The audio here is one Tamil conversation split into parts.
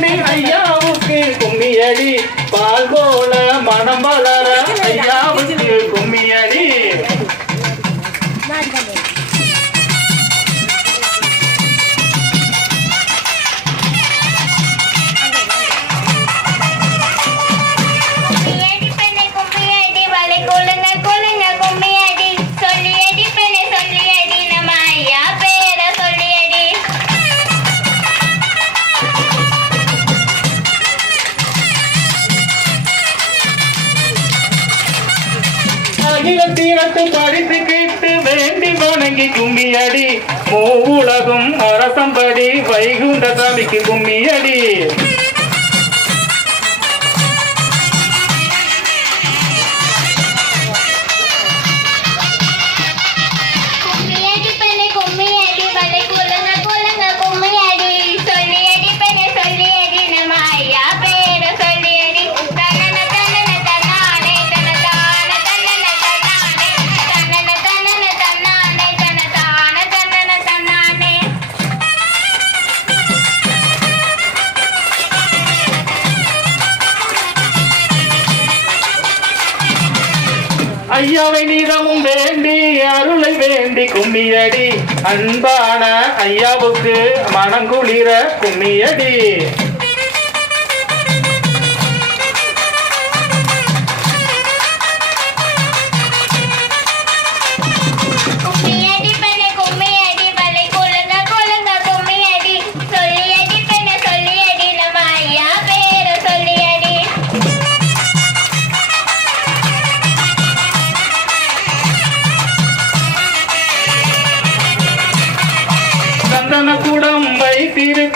வேண்டி ஐயாவுக்கு கும்மியடி பால் போல மனம் வளர ஐயாவுக்கு கும்மியடி அகில தீரத்து கேட்டு வேண்டி வணங்கி கும்மியடி. மூவுலகும் அரசம்படி வைகுண்ட சாமிக்கு கும்மியடி. ஐயாவை நீதமும் வேண்டி அருளை வேண்டி கும்மியடி. அன்பான ஐயாவுக்கு மனம் குளிர கும்மியடி.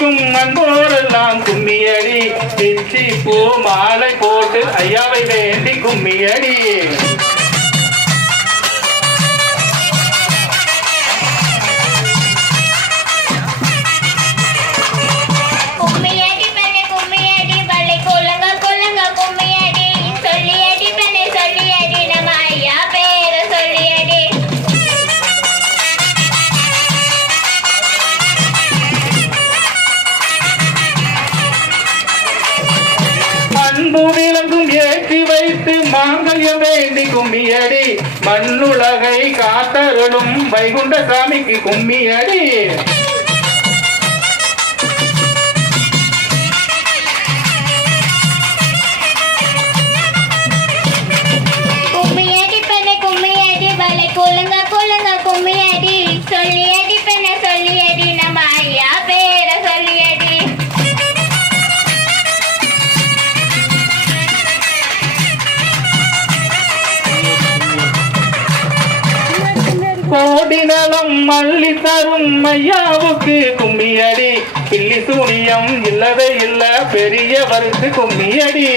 வைத்திருக்கும் அன்போரெல்லாம் கும்மியடி. பிச்சி பூ மாலை போட்டு ஐயாவை வேண்டி கும்மியடி. அன்பு விளங்கும் ஏற்றி வைத்து மாங்கல்யம் வேண்டி கும்மியடி மண்ணுலகை காத்தருளும் வைகுண்ட சாமிக்கு கும்மியடி. கோடிநலம் மல்லி தரும் மையாவுக்கு கும்மியடி. பில்லி சூனியம் இல்லவே இல்ல பெரியவருக்கு கும்மியடி.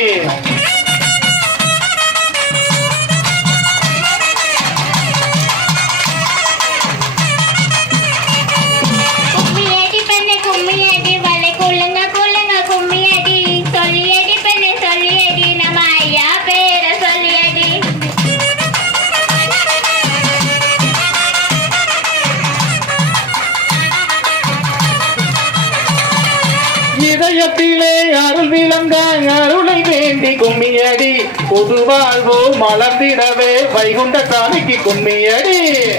அருள் அருளை வேண்டி கும்மியடி. பொது வாழ்வோ மலர்ந்திடவே வைகுண்ட சாமிக்கு கும்மியடி.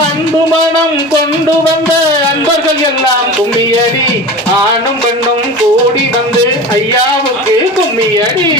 அன்பு மனம் கொண்டு வந்த அன்பர்கள் எல்லாம் கும்மியடி ஆணும் பெண்ணும் கூடி வந்து ஐயாவுக்கு கும்மியடி.